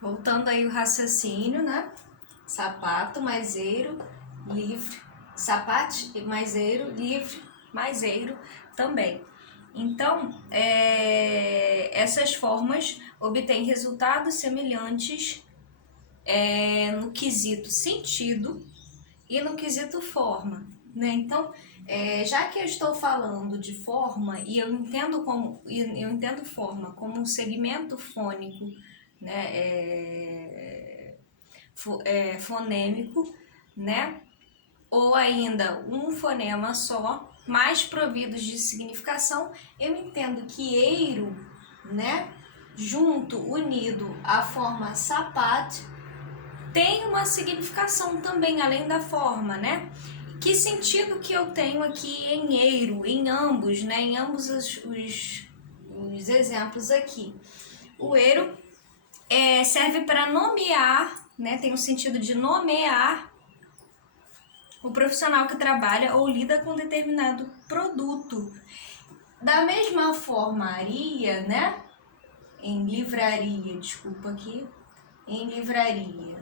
Voltando aí o raciocínio, né? Sapato mais eiro, livre. Sapate mais eiro, livre mais eiro também. Então, essas formas obtêm resultados semelhantes no quesito sentido e no quesito forma, né? Então, já que eu estou falando de forma e eu entendo forma como um segmento fônico, né? Fonêmico, né? Ou ainda um fonema só, mais providos de significação, eu entendo que eiro, né? Junto, unido à forma sapat, tem uma significação também, além da forma, né? Que sentido que eu tenho aqui em eiro, em ambos, né? Em ambos os exemplos aqui. O eiro serve para nomear, né? Tem o sentido de nomear o profissional que trabalha ou lida com determinado produto. Da mesma forma, aria, né? Em livraria, desculpa aqui, em livraria,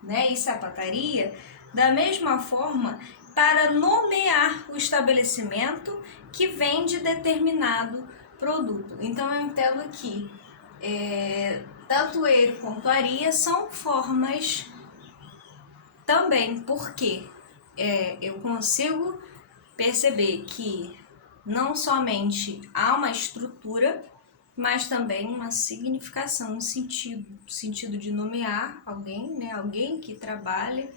né? E sapataria, da mesma forma, para nomear o estabelecimento que vende determinado produto. Então, eu entendo que tanto eiro quanto aria são formas também, porque eu consigo perceber que não somente há uma estrutura, mas também uma significação, um sentido de nomear alguém, né? Alguém que trabalha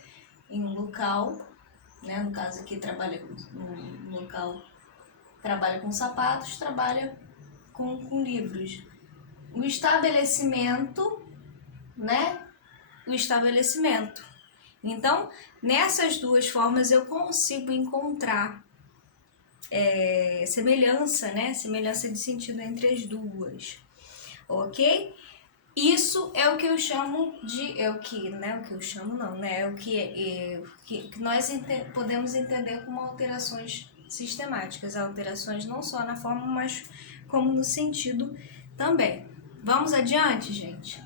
em um local, né? No caso aqui trabalha no local, trabalha com sapatos, trabalha com livros. O estabelecimento, né? O estabelecimento. Então, nessas duas formas eu consigo encontrar semelhança, né? Semelhança de sentido entre as duas, ok? Isso é o que eu chamo de, que nós podemos entender como alterações sistemáticas, alterações não só na forma, mas como no sentido também. Vamos adiante, gente?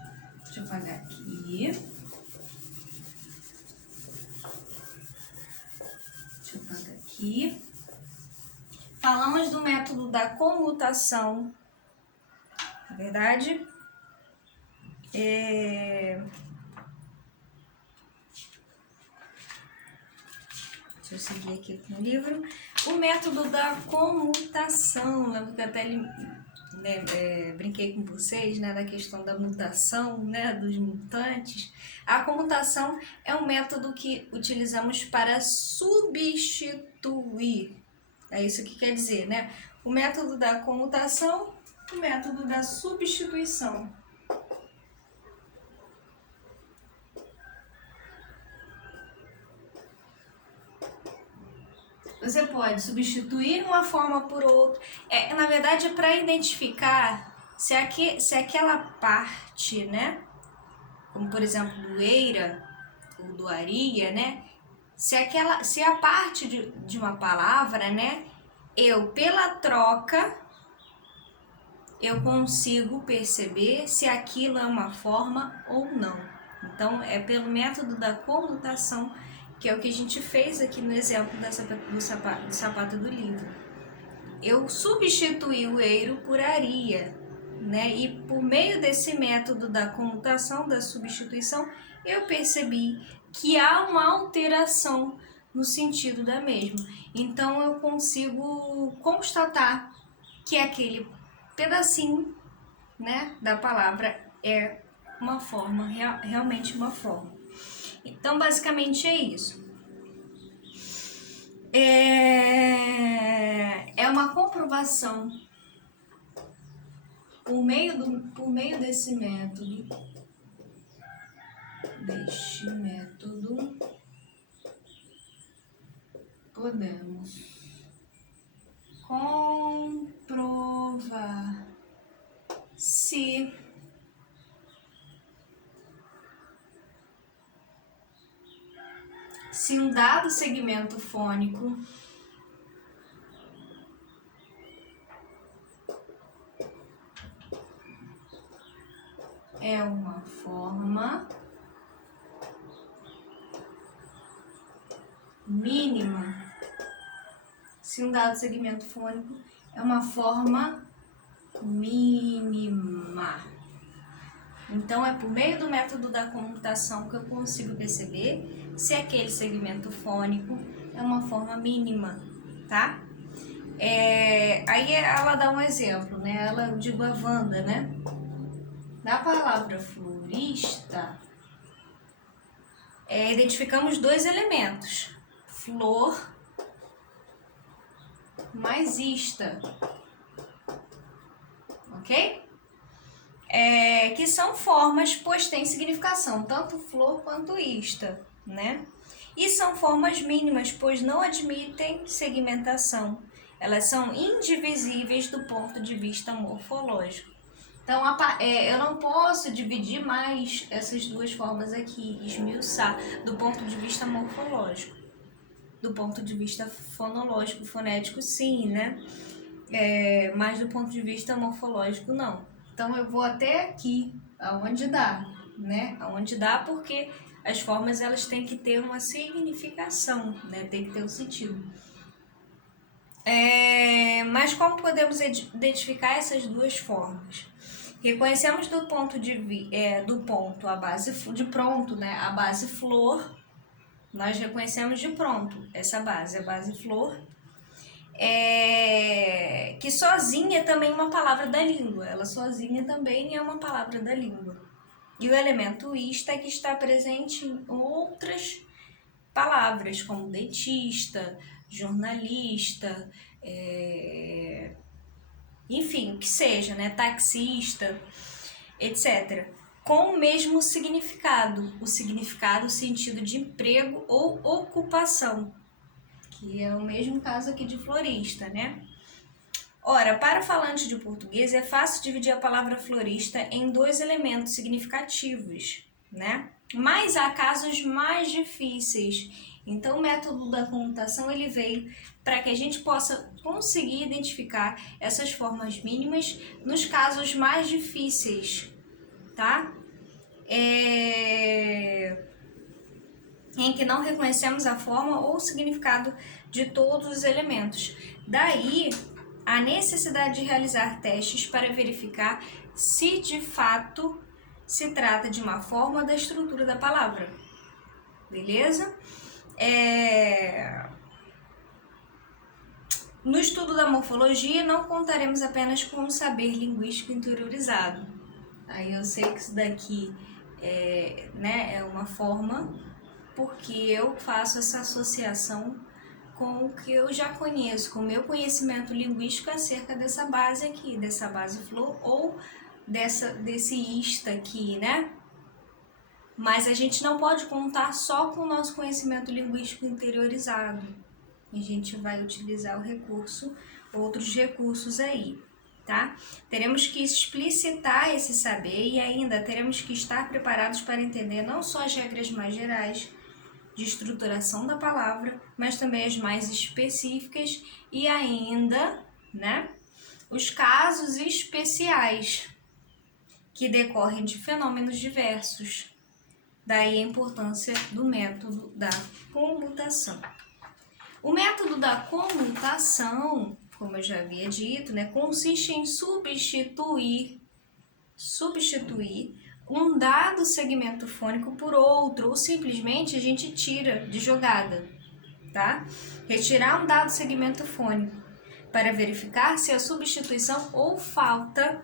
Deixa eu apagar aqui. Deixa eu apagar aqui. Falamos do método da comutação, na verdade. Deixa eu seguir aqui com o livro. O método da comutação, lembro que até brinquei com vocês, né, da questão da mutação, né, dos mutantes. A comutação é um método que utilizamos para substituir. É isso que quer dizer, né? O método da comutação, o método da substituição. Você pode substituir uma forma por outra. Na verdade, é para identificar se aquela parte, né? Como por exemplo do eira ou do aria, né? Se a parte de uma palavra, né? Pela troca, eu consigo perceber se aquilo é uma forma ou não. Então, é pelo método da comutação, que é o que a gente fez aqui no exemplo do sapato do livro. Eu substituí o eiro por aria, né? E por meio desse método da comutação, da substituição, eu percebi que há uma alteração no sentido da mesma. Então, eu consigo constatar que aquele pedacinho, né, da palavra é uma forma, realmente uma forma. Então, basicamente é isso. É uma comprovação por meio desse método. Podemos comprovar se um dado segmento fônico é uma forma mínima. Se um dado segmento fônico é uma forma mínima. Então, é por meio do método da comutação que eu consigo perceber se aquele segmento fônico é uma forma mínima, tá? Aí ela dá um exemplo, né? Ela, eu digo a Wanda, né? Na palavra florista, identificamos dois elementos, flor mais ista, ok? Que são formas, pois têm significação, tanto flor quanto ista, né? E são formas mínimas, pois não admitem segmentação. Elas são indivisíveis do ponto de vista morfológico. Então, eu não posso dividir mais essas duas formas aqui, esmiuçar do ponto de vista morfológico. Do ponto de vista fonológico, fonético, sim, né? Mas do ponto de vista morfológico, não. Então, eu vou até aqui, aonde dá, né? Aonde dá, porque as formas, elas têm que ter uma significação, né? Tem que ter um sentido. Mas como podemos identificar essas duas formas? Reconhecemos do ponto a base de pronto, né? A base flor, nós reconhecemos de pronto essa base, a base flor, que sozinha é também uma palavra da língua, ela sozinha também é uma palavra da língua. E o elemento ista é que está presente em outras palavras, como dentista, jornalista, enfim, o que seja, né? Taxista, etc. Com o mesmo significado, o sentido de emprego ou ocupação, que é o mesmo caso aqui de florista, né? Ora, para o falante de português é fácil dividir a palavra florista em dois elementos significativos, né? Mas há casos mais difíceis. Então, o método da comutação ele veio para que a gente possa conseguir identificar essas formas mínimas nos casos mais difíceis, tá? Em que não reconhecemos a forma ou o significado de todos os elementos. Daí, a necessidade de realizar testes para verificar se de fato se trata de uma forma da estrutura da palavra. Beleza? No estudo da morfologia, não contaremos apenas com um saber linguístico interiorizado. Aí eu sei que isso daqui é uma forma, porque eu faço essa associação com o que eu já conheço, com o meu conhecimento linguístico acerca dessa base aqui, dessa base flor ou desse ista aqui, né? Mas a gente não pode contar só com o nosso conhecimento linguístico interiorizado. A gente vai utilizar outros recursos aí, tá? Teremos que explicitar esse saber e ainda teremos que estar preparados para entender não só as regras mais gerais de estruturação da palavra, mas também as mais específicas e ainda, né, os casos especiais que decorrem de fenômenos diversos. Daí a importância do método da comutação. O método da comutação, como eu já havia dito, né, consiste em substituir um dado segmento fônico por outro, ou simplesmente a gente tira de jogada, tá? Retirar um dado segmento fônico para verificar se a substituição ou falta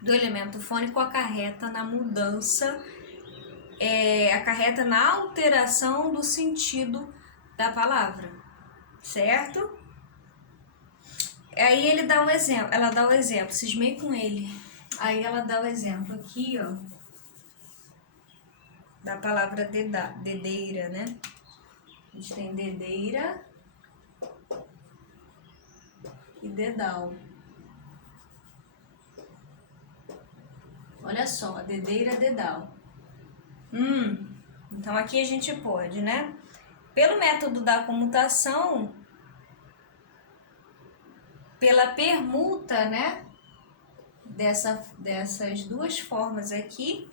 do elemento fônico acarreta na mudança, acarreta na alteração do sentido da palavra, certo? Aí ele dá um exemplo, ela dá o exemplo, cismei com ele. Aí ela dá o exemplo aqui, ó, da palavra dedeira, né? A gente tem dedeira e dedal. Olha só, dedeira, dedal. Então aqui a gente pode, né? Pelo método da comutação, pela permuta, né? dessas duas formas aqui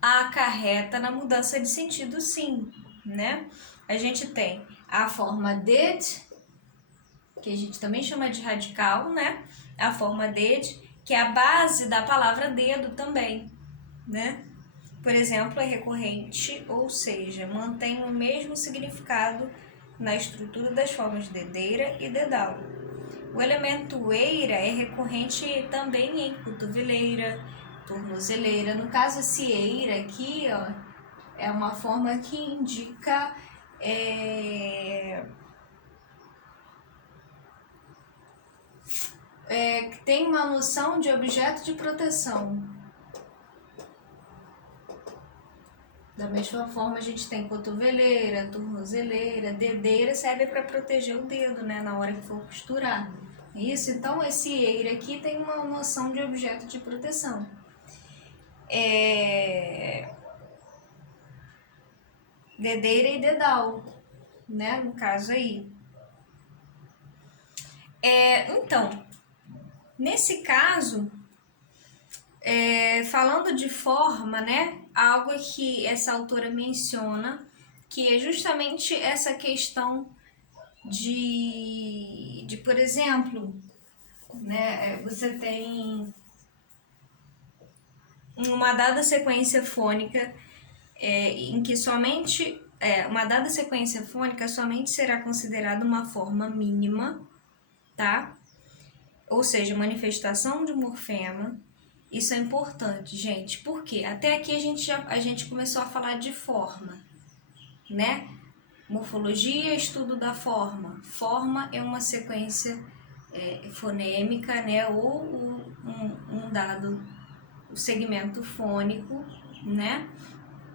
acarreta na mudança de sentido, sim, né? A gente tem a forma did, que a gente também chama de radical, né? A forma did, que é a base da palavra dedo também, né? Por exemplo, é recorrente, ou seja, mantém o mesmo significado na estrutura das formas dedeira e dedal. O elemento eira é recorrente também em cotoveleira, tornozeleira. No caso, esse eira aqui, ó, é uma forma que indica que tem uma noção de objeto de proteção. Da mesma forma, a gente tem cotoveleira, tornozeleira, dedeira, serve para proteger o dedo, né, na hora que for costurar. Isso, então esse eira aqui tem uma noção de objeto de proteção. Dedeira e dedal, né, no caso aí. Então, nesse caso, falando de forma, né, algo que essa autora menciona, que é justamente essa questão de por exemplo, né, você tem uma dada sequência fônica em que somente uma dada sequência fônica somente será considerada uma forma mínima, tá? Ou seja, manifestação de um morfema. Isso é importante, gente, porque até aqui a gente começou a falar de forma, né? Morfologia, estudo da forma. Forma é uma sequência fonêmica, né? Ou um dado segmento fônico, né?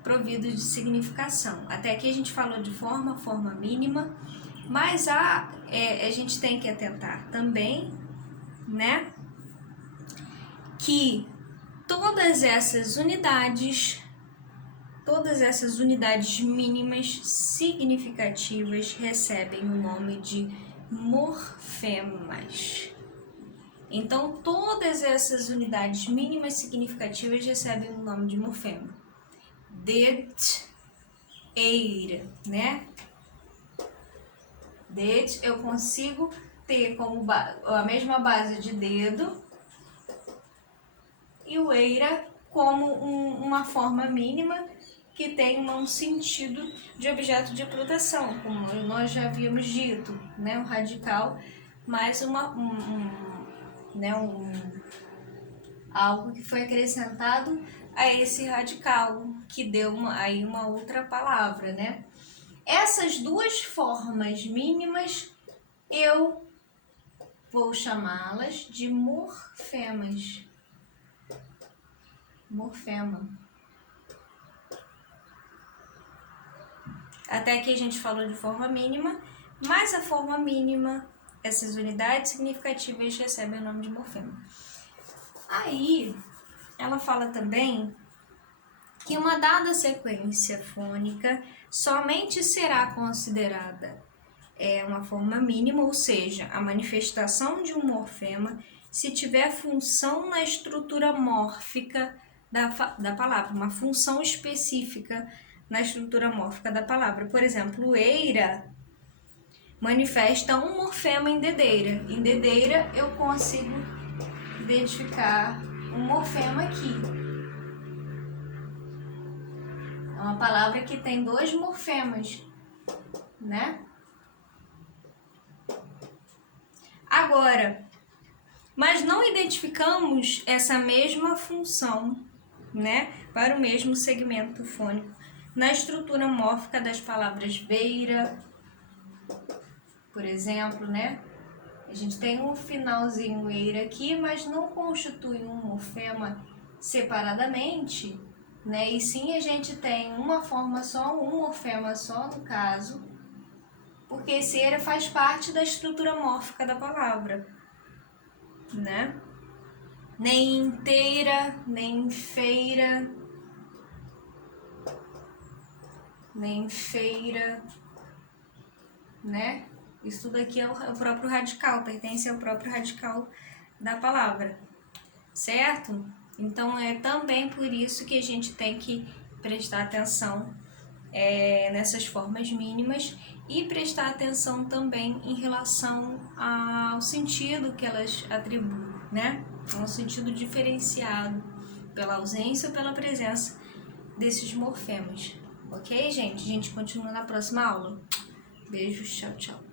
Provido de significação. Até aqui a gente falou de forma, forma mínima, mas a gente tem que atentar também, né? Que todas essas unidades mínimas significativas recebem o nome de morfemas. Então, todas essas unidades mínimas significativas recebem o nome de morfema. Did, eira, né? Did, eu consigo ter como a mesma base de dedo e o eira como uma forma mínima que tem um sentido de objeto de proteção, como nós já havíamos dito, né? Um radical, mais algo que foi acrescentado a esse radical, que deu aí uma outra palavra, né? Essas duas formas mínimas eu vou chamá-las de morfemas. Morfema. Até aqui a gente falou de forma mínima, mas a forma mínima, essas unidades significativas recebem o nome de morfema. Aí, ela fala também que uma dada sequência fônica somente será considerada uma forma mínima, ou seja, a manifestação de um morfema, se tiver função na estrutura mórfica da palavra, uma função específica na estrutura mórfica da palavra. Por exemplo, eira manifesta um morfema em dedeira. Em dedeira eu consigo identificar um morfema aqui. É uma palavra que tem dois morfemas, né? Agora, mas não identificamos essa mesma função, né, para o mesmo segmento fônico na estrutura mórfica das palavras beira, por exemplo, né? A gente tem um finalzinho eira aqui, mas não constitui um morfema separadamente, né? E sim a gente tem uma forma só, um morfema só no caso, porque esse eira faz parte da estrutura mórfica da palavra, né? Nem inteira, nem feira, nem feira, né? Isso tudo aqui é o próprio radical, pertence ao próprio radical da palavra. certo? Então é também por isso que a gente tem que prestar atenção nessas formas mínimas e prestar atenção também em relação ao sentido que elas atribuem, né? Um sentido diferenciado pela ausência ou pela presença desses morfemas. Ok, gente? A gente continua na próxima aula. Beijos, tchau, tchau.